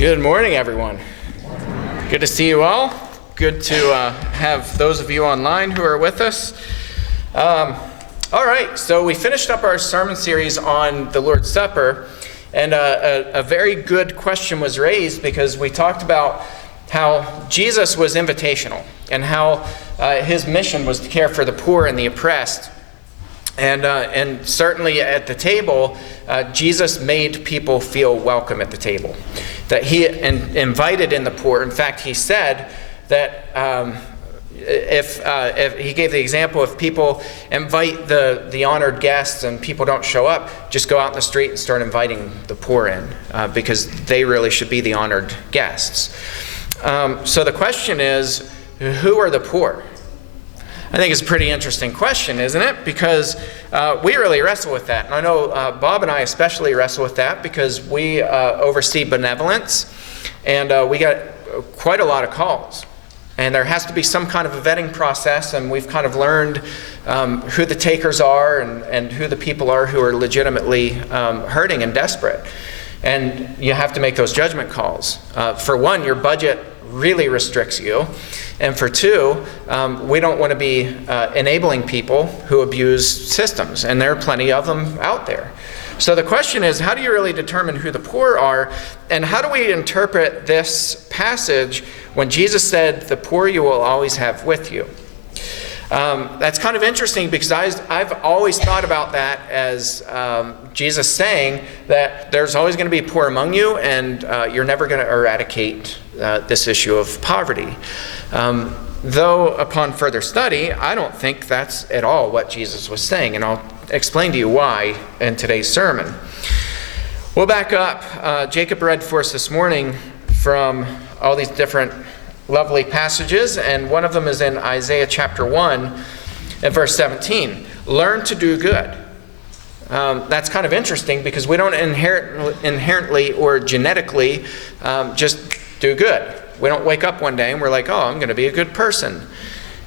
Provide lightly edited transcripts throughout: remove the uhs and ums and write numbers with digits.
Good morning, everyone. Good to see you all. Good to have those of you online who are with us. All right, so we finished up our sermon series on the Lord's Supper, and a very good question was raised because we talked about how Jesus was invitational and how his mission was to care for the poor and the oppressed. And certainly at the table, Jesus made people feel welcome at the table. That he invited in the poor. In fact, he said that if he gave the example, if people invite the honored guests and people don't show up, just go out in the street and start inviting the poor in, because they really should be the honored guests. So the question is, who are the poor? I think it's a pretty interesting question, isn't it? Because we really wrestle with that. And I know Bob and I especially wrestle with that because we oversee benevolence, and we get quite a lot of calls. And there has to be some kind of a vetting process, and we've kind of learned who the takers are and who the people are who are legitimately hurting and desperate. And you have to make those judgment calls. For one, your budget really restricts you. And for two, we don't want to be enabling people who abuse systems, and there are plenty of them out there. So the question is, how do you really determine who the poor are, and how do we interpret this passage when Jesus said, "The poor you will always have with you"? That's kind of interesting because I've always thought about that as Jesus saying that there's always going to be poor among you, and you're never going to eradicate this issue of poverty. Though upon further study, I don't think that's at all what Jesus was saying, and I'll explain to you why in today's sermon. We'll back up. Jacob read for us this morning from all these different lovely passages, and one of them is in Isaiah chapter 1 and verse 17. Learn to do good. That's kind of interesting because we don't inherently or genetically just do good. We don't wake up one day and we're like, oh, I'm going to be a good person.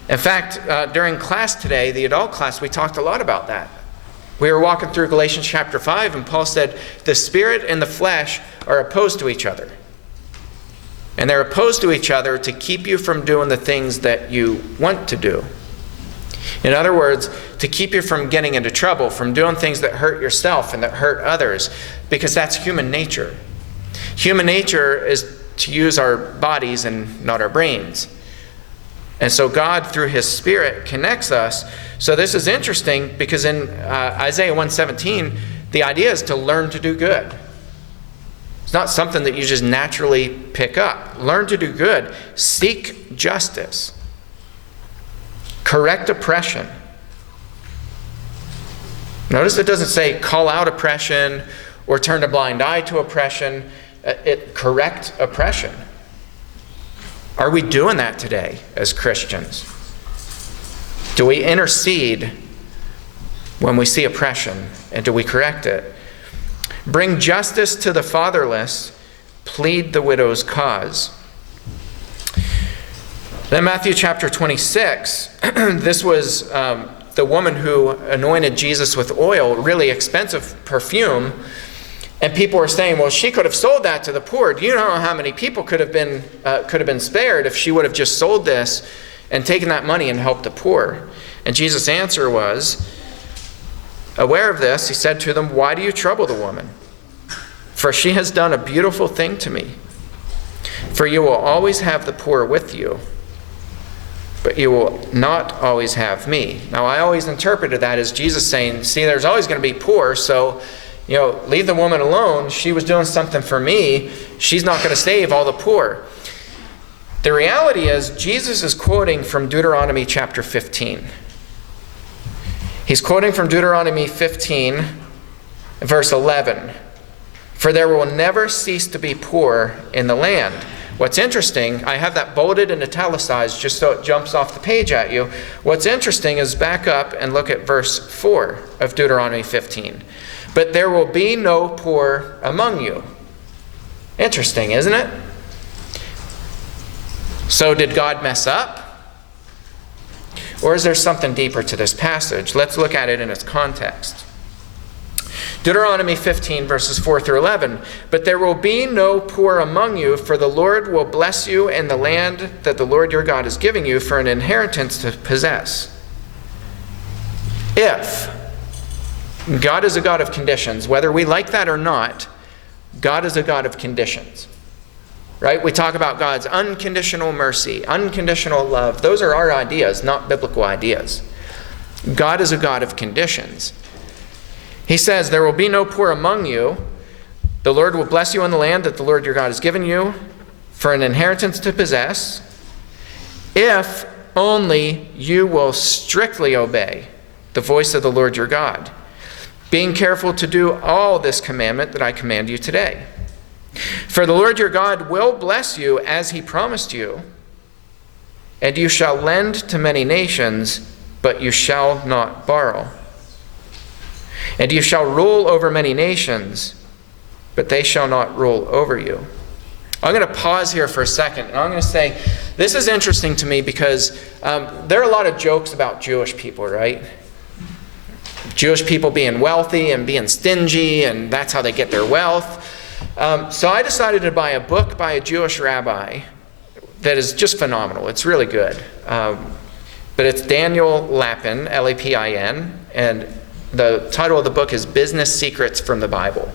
In fact, during class today, the adult class, we talked a lot about that. We were walking through Galatians chapter 5, and Paul said, the spirit and the flesh are opposed to each other. And they're opposed to each other to keep you from doing the things that you want to do. In other words, to keep you from getting into trouble, from doing things that hurt yourself and that hurt others, because that's human nature. Human nature is to use our bodies and not our brains. And so God, through his Spirit, connects us. So this is interesting because in Isaiah 1:17, the idea is to learn to do good. It's not something that you just naturally pick up. Learn to do good. Seek justice. Correct oppression. Notice it doesn't say call out oppression or turn a blind eye to oppression. Correct oppression. Are we doing that today as Christians? Do we intercede when we see oppression, and do we correct it? Bring justice to the fatherless, plead the widow's cause. Then Matthew chapter 26, this was the woman who anointed Jesus with oil, really expensive perfume. And people were saying, well, she could have sold that to the poor. Do you know how many people could have been spared if she would have just sold this and taken that money and helped the poor? And Jesus' answer was, aware of this, he said to them, why do you trouble the woman? For she has done a beautiful thing to me. For you will always have the poor with you, but you will not always have me. Now, I always interpreted that as Jesus saying, see, there's always going to be poor, so leave the woman alone. She was doing something for me. She's not going to save all the poor. The reality is, Jesus is quoting from Deuteronomy chapter 15. He's quoting from Deuteronomy 15, verse 11. For there will never cease to be poor in the land. What's interesting, I have that bolded and italicized just so it jumps off the page at you. What's interesting is back up and look at verse 4 of Deuteronomy 15. But there will be no poor among you. Interesting, isn't it? So did God mess up? Or is there something deeper to this passage? Let's look at it in its context. Deuteronomy 15, verses 4 through 11. But there will be no poor among you, for the Lord will bless you in the land that the Lord your God is giving you for an inheritance to possess. If God is a God of conditions, whether we like that or not, God is a God of conditions. Right? We talk about God's unconditional mercy, unconditional love. Those are our ideas, not biblical ideas. God is a God of conditions. He says, there will be no poor among you. The Lord will bless you in the land that the Lord your God has given you for an inheritance to possess, if only you will strictly obey the voice of the Lord your God, being careful to do all this commandment that I command you today. For the Lord your God will bless you as he promised you, and you shall lend to many nations, but you shall not borrow. And you shall rule over many nations, but they shall not rule over you. I'm going to pause here for a second, and I'm going to say, this is interesting to me because there are a lot of jokes about Jewish people, right? Jewish people being wealthy and being stingy, and that's how they get their wealth. So I decided to buy a book by a Jewish rabbi that is just phenomenal. It's really good. But it's Daniel Lapin, L-A-P-I-N, and the title of the book is Business Secrets from the Bible.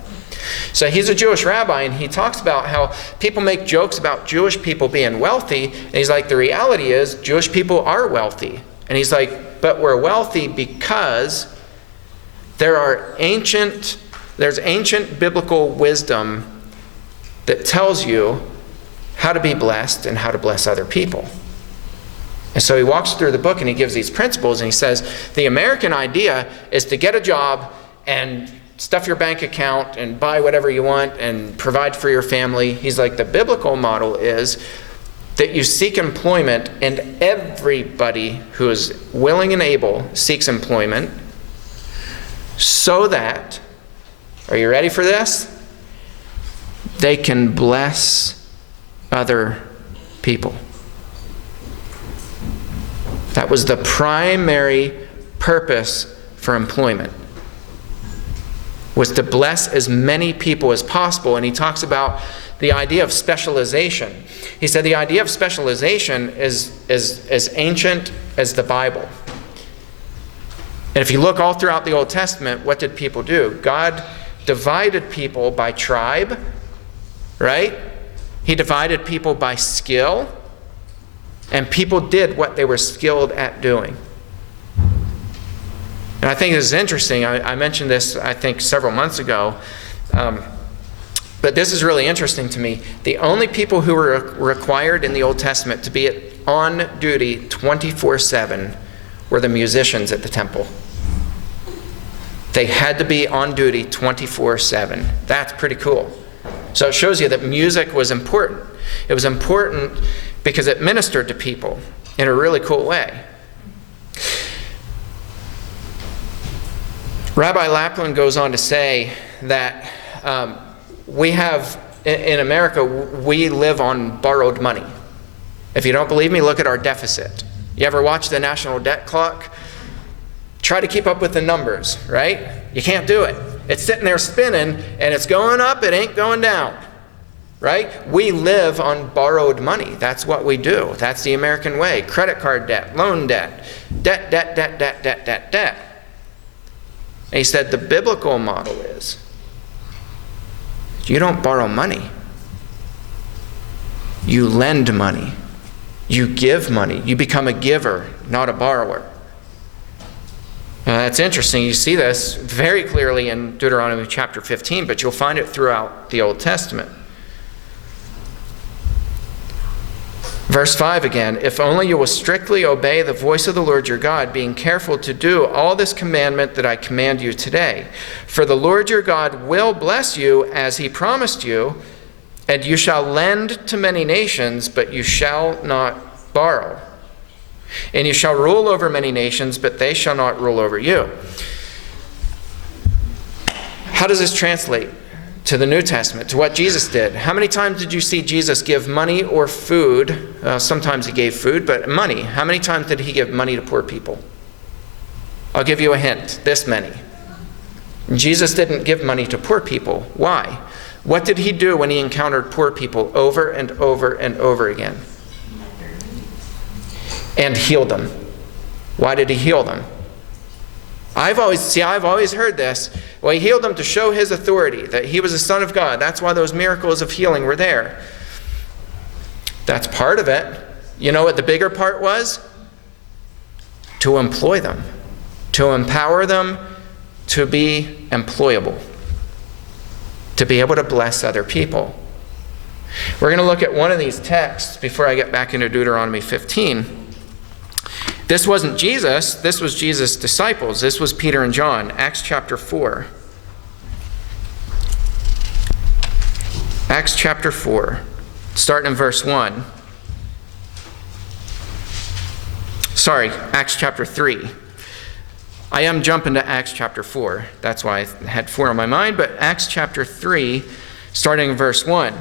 So he's a Jewish rabbi, and he talks about how people make jokes about Jewish people being wealthy, and he's like, the reality is Jewish people are wealthy. And he's like, but we're wealthy because there's ancient biblical wisdom that tells you how to be blessed and how to bless other people. And so he walks through the book and he gives these principles, and he says, the American idea is to get a job and stuff your bank account and buy whatever you want and provide for your family. He's like, the biblical model is that you seek employment, and everybody who is willing and able seeks employment so that, are you ready for this? They can bless other people. That was the primary purpose for employment, was to bless as many people as possible. And he talks about the idea of specialization. He said the idea of specialization is as ancient as the Bible. And if you look all throughout the Old Testament, what did people do? God divided people by tribe, right? He divided people by skill, and people did what they were skilled at doing. And I think this is interesting. I mentioned this, I think, several months ago, but this is really interesting to me. The only people who were required in the Old Testament to be on duty 24/7 were the musicians at the temple. They had to be on duty 24/7. That's pretty cool. So it shows you that music was important. It was important because it ministered to people in a really cool way. Rabbi Lapin goes on to say that we have, in America, we live on borrowed money. If you don't believe me, look at our deficit. You ever watch the national debt clock? Try to keep up with the numbers, right? You can't do it. It's sitting there spinning, and it's going up, it ain't going down, right? We live on borrowed money. That's what we do. That's the American way. Credit card debt, loan debt, debt, debt, debt, debt, debt, debt, debt. And he said the biblical model is you don't borrow money. You lend money. You give money. You become a giver, not a borrower. Now, that's interesting. You see this very clearly in Deuteronomy chapter 15, but you'll find it throughout the Old Testament. Verse 5 again, if only you will strictly obey the voice of the Lord your God, being careful to do all this commandment that I command you today. For the Lord your God will bless you as he promised you, and you shall lend to many nations, but you shall not borrow. And you shall rule over many nations, but they shall not rule over you. How does this translate to the New Testament, to what Jesus did? How many times did you see Jesus give money or food? Sometimes he gave food, but money. How many times did he give money to poor people? I'll give you a hint. This many. Jesus didn't give money to poor people. Why? What did he do when he encountered poor people over and over and over again? And healed them. Why did he heal them? I've always heard this. Well, he healed them to show his authority, that he was the Son of God. That's why those miracles of healing were there. That's part of it. You know what the bigger part was? To employ them, to empower them to be employable, to be able to bless other people. We're going to look at one of these texts before I get back into Deuteronomy 15. This wasn't Jesus. This was Jesus' disciples. This was Peter and John. Acts chapter 4. Acts chapter 4, starting in verse 1. Sorry, Acts chapter 3. I am jumping to Acts chapter 4. That's why I had 4 on my mind. But Acts chapter 3, starting in verse 1.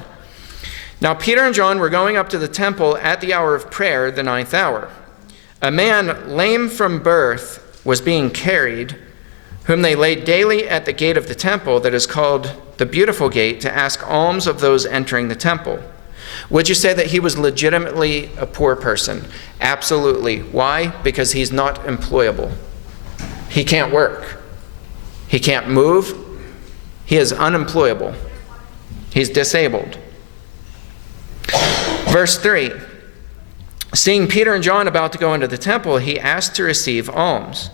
Now Peter and John were going up to the temple at the hour of prayer, the 9th hour. A man lame from birth was being carried, whom they laid daily at the gate of the temple that is called the Beautiful Gate, to ask alms of those entering the temple. Would you say that he was legitimately a poor person? Absolutely. Why? Because he's not employable. He can't work. He can't move. He is unemployable. He's disabled. Verse 3. Seeing Peter and John about to go into the temple, he asked to receive alms.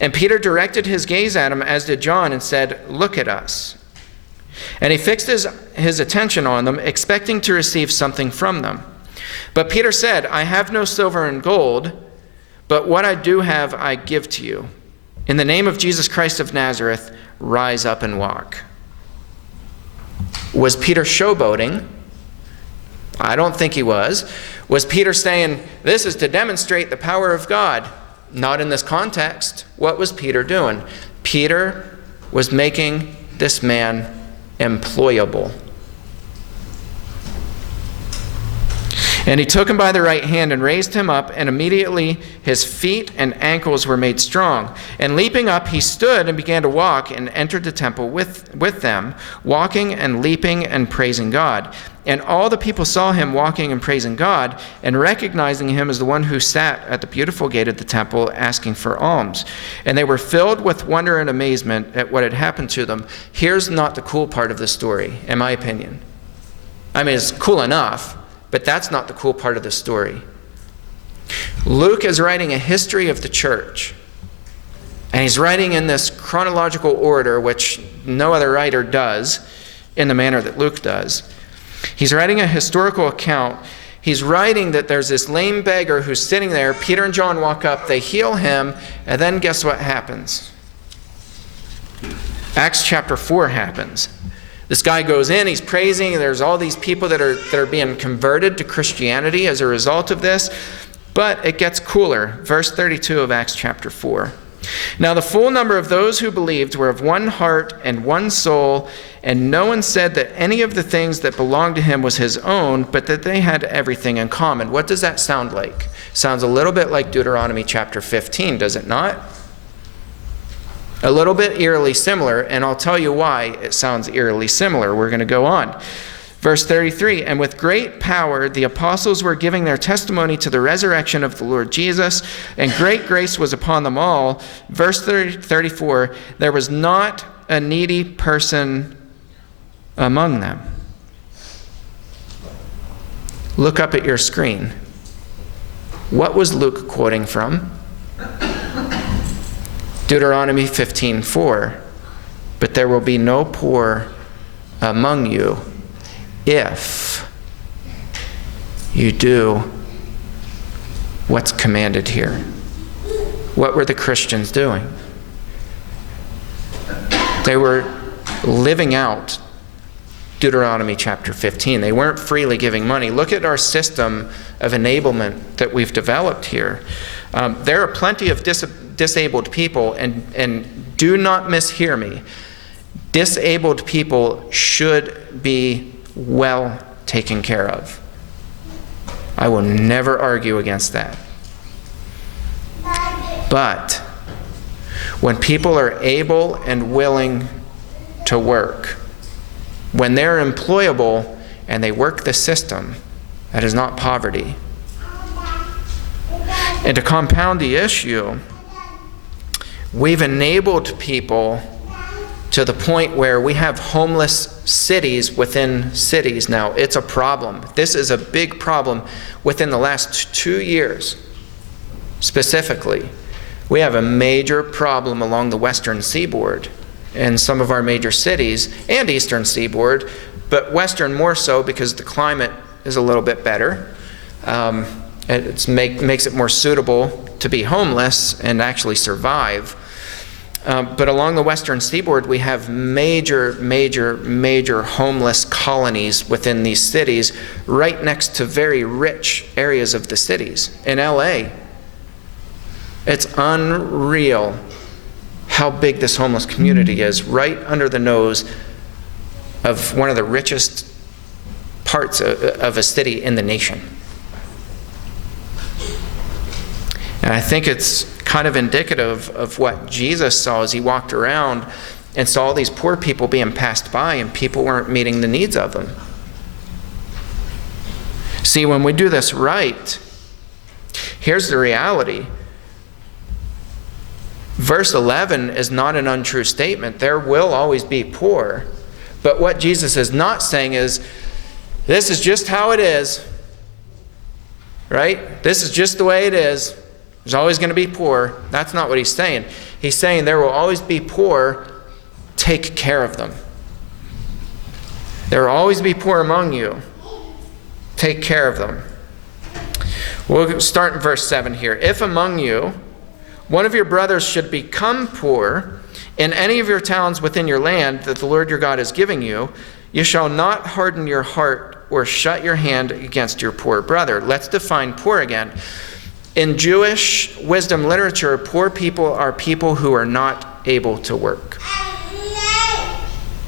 And Peter directed his gaze at him, as did John, and said, "Look at us." And he fixed his attention on them, expecting to receive something from them. But Peter said, "I have no silver and gold, but what I do have I give to you. In the name of Jesus Christ of Nazareth, rise up and walk." Was Peter showboating? I don't think he was. Was Peter saying, this is to demonstrate the power of God? Not in this context. What was Peter doing? Peter was making this man employable. And he took him by the right hand and raised him up, and immediately his feet and ankles were made strong. And leaping up, he stood and began to walk, and entered the temple with them, walking and leaping and praising God. And all the people saw him walking and praising God, and recognizing him as the one who sat at the beautiful gate of the temple asking for alms. And they were filled with wonder and amazement at what had happened to them. Here's not the cool part of the story, in my opinion. I mean, it's cool enough, but that's not the cool part of the story. Luke is writing a history of the church. And he's writing in this chronological order, which no other writer does in the manner that Luke does. He's writing a historical account. He's writing that there's this lame beggar who's sitting there. Peter and John walk up, they heal him, and then guess what happens? Acts chapter 4 happens. This guy goes in, he's praising, and there's all these people that are being converted to Christianity as a result of this. But it gets cooler. Verse 32 of Acts chapter 4. Now the full number of those who believed were of one heart and one soul, and no one said that any of the things that belonged to him was his own, but that they had everything in common. What does that sound like? Sounds a little bit like Deuteronomy chapter 15, does it not? A little bit eerily similar, and I'll tell you why it sounds eerily similar. We're going to go on. Verse 33, and with great power the apostles were giving their testimony to the resurrection of the Lord Jesus, and great grace was upon them all. Verse 34, there was not a needy person among them. Look up at your screen. What was Luke quoting from? Deuteronomy 15:4. But there will be no poor among you if you do what's commanded here. What were the Christians doing? They were living out Deuteronomy chapter 15. They weren't freely giving money. Look at our system of enablement that we've developed here. There are plenty of disabled people, and do not mishear me. Disabled people should be well taken care of. I will never argue against that. But When people are able and willing to work, when they're employable and they work the system, that is not poverty. And to compound the issue, we've enabled people to the point where we have homeless cities within cities now. It's a problem. This is a big problem within the last 2 years. Specifically, we have a major problem along the western seaboard in some of our major cities and eastern seaboard, but western more so because the climate is a little bit better. It makes it more suitable to be homeless and actually survive. But along the western seaboard, we have major homeless colonies within these cities right next to very rich areas of the cities. In LA, it's unreal how big this homeless community is, right under the nose of one of the richest parts of a city in the nation. And I think it's kind of indicative of what Jesus saw as he walked around and saw all these poor people being passed by, and people weren't meeting the needs of them. See, when we do this right, here's the reality. Verse 11 is not an untrue statement. There will always be poor. But what Jesus is not saying is, this is just how it is. Right? This is just the way it is. There's always going to be poor. That's not what he's saying. He's saying there will always be poor. Take care of them. There will always be poor among you. Take care of them. We'll start in verse 7 here. If among you one of your brothers should become poor in any of your towns within your land that the Lord your God is giving you, you shall not harden your heart or shut your hand against your poor brother. Let's define poor again. In Jewish wisdom literature, poor people are people who are not able to work.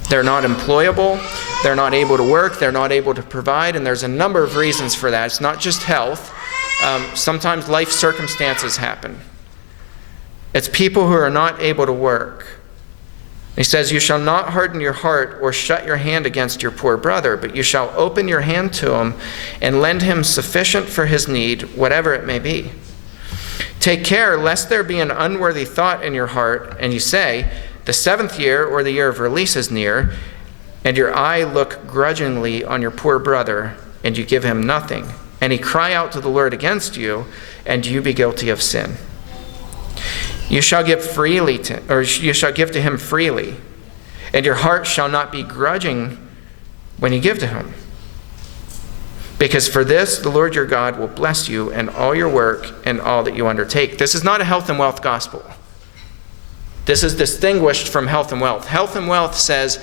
They're not employable, they're not able to work, they're not able to provide, and there's a number of reasons for that. It's not just health. Sometimes life circumstances happen. It's people who are not able to work. He says, you shall not harden your heart or shut your hand against your poor brother, but you shall open your hand to him and lend him sufficient for his need, whatever it may be. Take care lest there be an unworthy thought in your heart, and you say, the 7th year or the year of release is near, and your eye look grudgingly on your poor brother, and you give him nothing. And he cry out to the Lord against you, and you be guilty of sin. You shall give to him freely, and your heart shall not be grudging when you give to him. Because for this the Lord your God will bless you in all your work and all that you undertake. This is not a health and wealth gospel. This is distinguished from health and wealth. Health and wealth says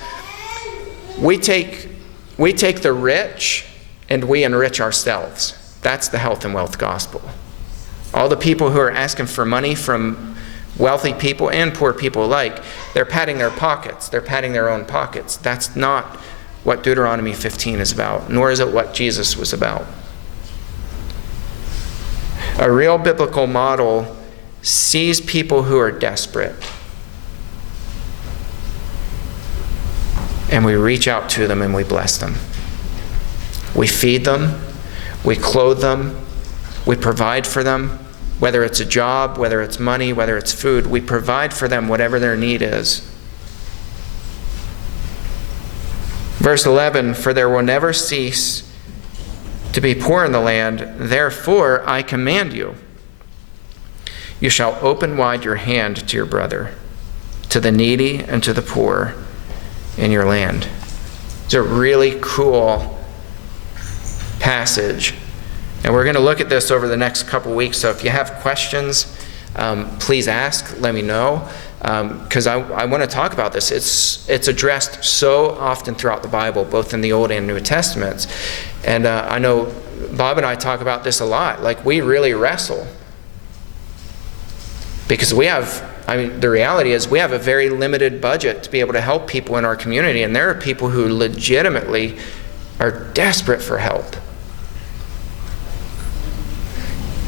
we take the rich and we enrich ourselves. That's the health and wealth gospel. All the people who are asking for money from wealthy people and poor people alike, they're padding their pockets. They're padding their own pockets. That's not what Deuteronomy 15 is about, nor is it what Jesus was about. A real biblical model sees people who are desperate, and we reach out to them and we bless them. We feed them, we clothe them, we provide for them. Whether it's a job, whether it's money, whether it's food, we provide for them whatever their need is. Verse 11, for there will never cease to be poor in the land, therefore I command you, you shall open wide your hand to your brother, to the needy and to the poor in your land. It's a really cool passage. And we're going to look at this over the next couple weeks. So if you have questions, please ask. Let me know. Because I want to talk about this. It's addressed so often throughout the Bible, both in the Old and New Testaments. And I know Bob and I talk about this a lot. Like, we really wrestle. Because the reality is we have a very limited budget to be able to help people in our community. And there are people who legitimately are desperate for help.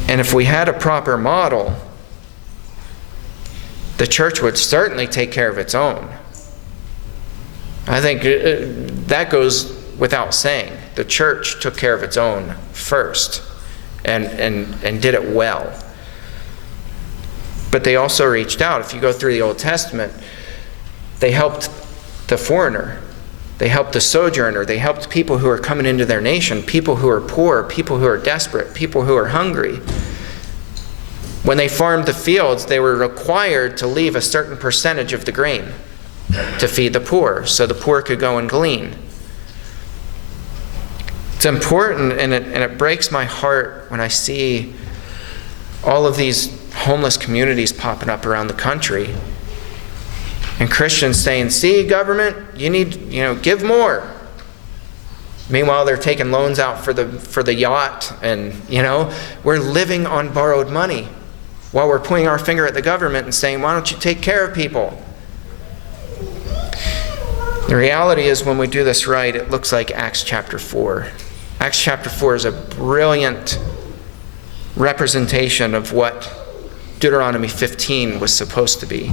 And if we had a proper model, the church would certainly take care of its own. I think that goes without saying. The church took care of its own first and did it well. But they also reached out. If you go through the Old Testament, they helped the foreigner. They helped the sojourner. They helped people who are coming into their nation, people who are poor, people who are desperate, people who are hungry. When they farmed the fields, they were required to leave a certain percentage of the grain to feed the poor, so the poor could go and glean. It's important, and it breaks my heart when I see all of these homeless communities popping up around the country. And Christians saying, see, government, you need, give more. Meanwhile, they're taking loans out for the yacht, and, we're living on borrowed money while we're pointing our finger at the government and saying, why don't you take care of people? The reality is, when we do this right, it looks like Acts chapter 4. Acts chapter 4 is a brilliant representation of what Deuteronomy 15 was supposed to be.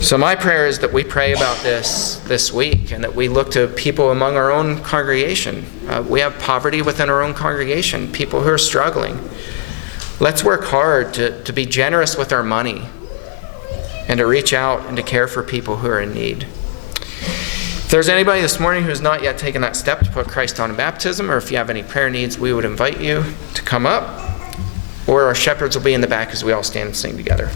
So my prayer is that we pray about this week, and that we look to people among our own congregation. We have poverty within our own congregation, people who are struggling. Let's work hard to be generous with our money and to reach out and to care for people who are in need. If there's anybody this morning who's not yet taken that step to put Christ on in baptism, or if you have any prayer needs, we would invite you to come up, or our shepherds will be in the back as we all stand and sing together.